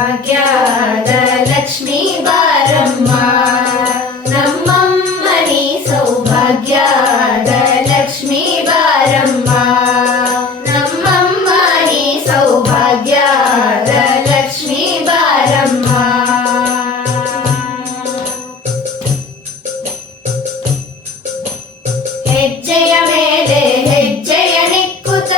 ಸೌಭಾಗ್ಯದ ಲಕ್ಷ್ಮೀ ಬಾರಮ್ಮ ನಮ್ಮಮ್ಮನಿ ಸೌಭಾಗ್ಯದ ಲಕ್ಷ್ಮೀ ಬಾರಮ್ಮ ನಮ್ಮಮ್ಮನಿ ಸೌಭಾಗ್ಯದ ಲಕ್ಷ್ಮೀ ಬಾರಮ್ಮ ಹೆಜ್ಜೆಯ ಮೇಲೆ ಹೆಜ್ಜೆಯ ನಿಕ್ಕುತ್ತ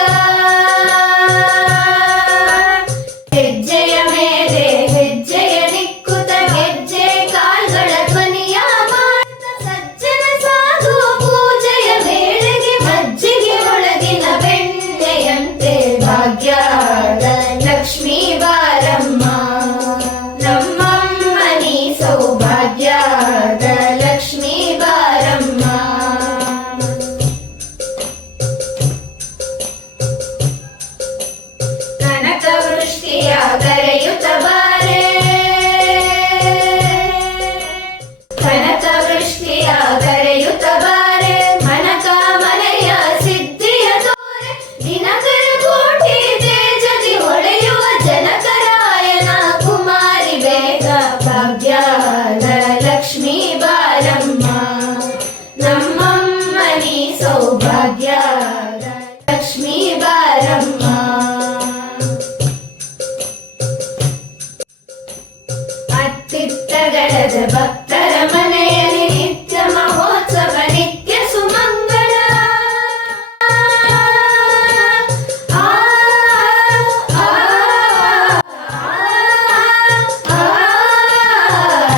ಹೆಜ್ಜೆಯ ಮೇಲೆ ಹೆಜ್ಜೆಯ ನಿಕ್ಕುತ್ತ ಹೆಜ್ಜೆ ಕಾಲ್ಗಳ ಧ್ವನಿಯ ಮಾಡುತ್ತ ಸಜ್ಜನ ಸಾಧು ಪೂಜೆಯ ವೇಳೆಗೆ ಮಜ್ಜಿಗೆ ಒಳಗಿನ ಬೆಣ್ಣೆಯಂತೆ ಭಾಗ್ಯದ ಲಕ್ಷ್ಮೀ ಬಾರಮ್ಮ ನಮ್ಮಮ್ಮನಿ ಸೌಭಾಗ್ಯದ ಲಕ್ಷ್ಮೀ ಬಾರಮ್ಮ ಕನಕ ವೃಷ್ಟಿಯ ಕರೆಯುತ್ತ ಬಾರೆ ಕನಕ ವೃಷ್ಟಿಯ ಕರೆಯುತ್ತ ಬಾರೆ ಮನಕಾಮನೆಯ ಸಿದ್ಧಿಯ ತೋರೆ ದಿನಕರ ಕೋಟಿ ತೇಜದಿ ಹೊಳೆಯುವ ಜನಕರಾಯನ ಕುಮಾರಿ ಬೇಗ ಭಾಗ್ಯದ ಲಕ್ಷ್ಮೀ ಬಾರಮ್ಮ ನಮ್ಮಮ್ಮನಿ ಸೌಭಾಗ್ಯದ ಲಕ್ಷ್ಮೀ ಬಾರಮ್ಮ ಅತ್ತಿತ್ತಗಲದ ಭಕ್ತರ ಮನೆಯಲ್ಲಿ ನಿತ್ಯ ಮಹೋತ್ಸವ ನಿತ್ಯ ಸುಮಂಗಳ ಆ, ಆ, ಆ,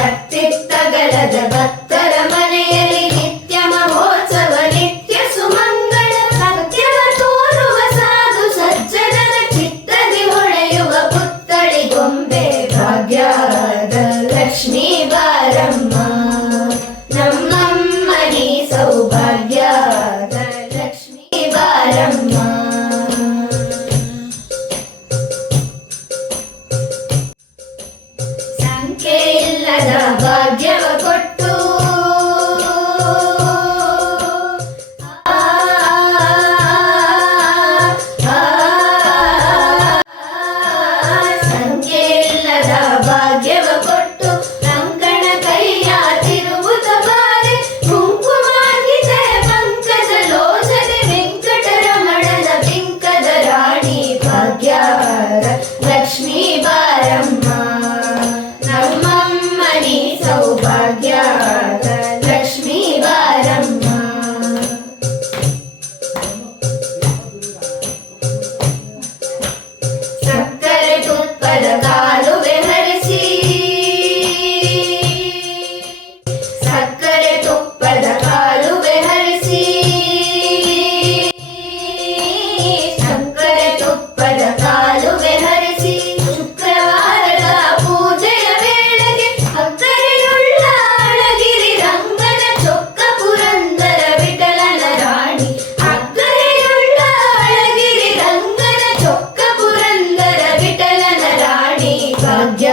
ಅತ್ತಿತ್ತಗಲದ ಭಕ್ತರ ಮನೆಯಲ್ಲಿ ನಿತ್ಯ ಮಹೋತ್ಸವ ನಿತ್ಯ ಸುಮಂಗಳ ಸತ್ಯವ ತೋರುವ ಸಾಧು ಸಜ್ಜನರ ಚಿತ್ತದಿ ಹೊಳೆಯುವ ಪುತ್ಥಳಿ ಗೊಂಬೆ ಭಾಗ್ಯದ ಲಕ್ಷ್ಮೀ ಬಾರಮ್ಮ ನಮ್ಮಮ್ಮನಿ ಸೌಭಾಗ್ಯದ ಲಕ್ಷ್ಮೀ ಬಾರಮ್ಮ ಸಂಖ್ಯೆ ಇಲ್ಲದ ಭಾಗ್ಯವ ಕೊಟ್ಟು ಆ, ಆ, ಸಂಖ್ಯೆ ಇಲ್ಲದ ಭಾಗ್ಯವ ಕೊಟ್ಟು ಕಂಕಣ ಕೈಯ ತಿರುವುತ ಬಾರೆ ಕುಂಕುಮಾರ್ಗಿತೆ ಪಂಕಜ ಲೋಚನೆ ವೆಂಕಟರಮಣನ ಪಿಂಕದ ರಾಣಿ ಭಾಗ್ಯದ ಲಕ್ಷ್ಮೀ ಬಾರಮ್ಮ ನಮ್ಮಮ್ಮನಿ ಸೌಭಾಗ್ಯದ ಲಕ್ಷ್ಮೀ ಬಾರಮ್ಮ ಸಕ್ಕರೆ ತುಪ್ಪದ ಕಾಲುವೆ ಹರಿಸಿ ಸಕ್ಕರೆ ತುಪ್ಪದ ಕಾಲುವೆ ಹರಿಸಿ ಸಕ್ಕರೆ ತುಪ್ಪದ ಕಾಲುವೆ ಹರಿಸಿ ಶುಕ್ರವಾರದ ಪೂಜೆಯ ವೇಳೆಗೆ ಅಕ್ಕರೆಯುಳ್ಳ ಅಳಗಿರಿ ರಂಗನ ಚೊಕ್ಕ ಪುರಂದರ ವಿಠಲನ ರಾಣಿ ಅಕ್ಕರೆಯುಳ್ಳ ಅಳಗಿರಿ ರಂಗನ ಚೊಕ್ಕ ಪುರಂದರ ವಿಠಲನ ರಾಣಿ ಭಾಗ್ಯ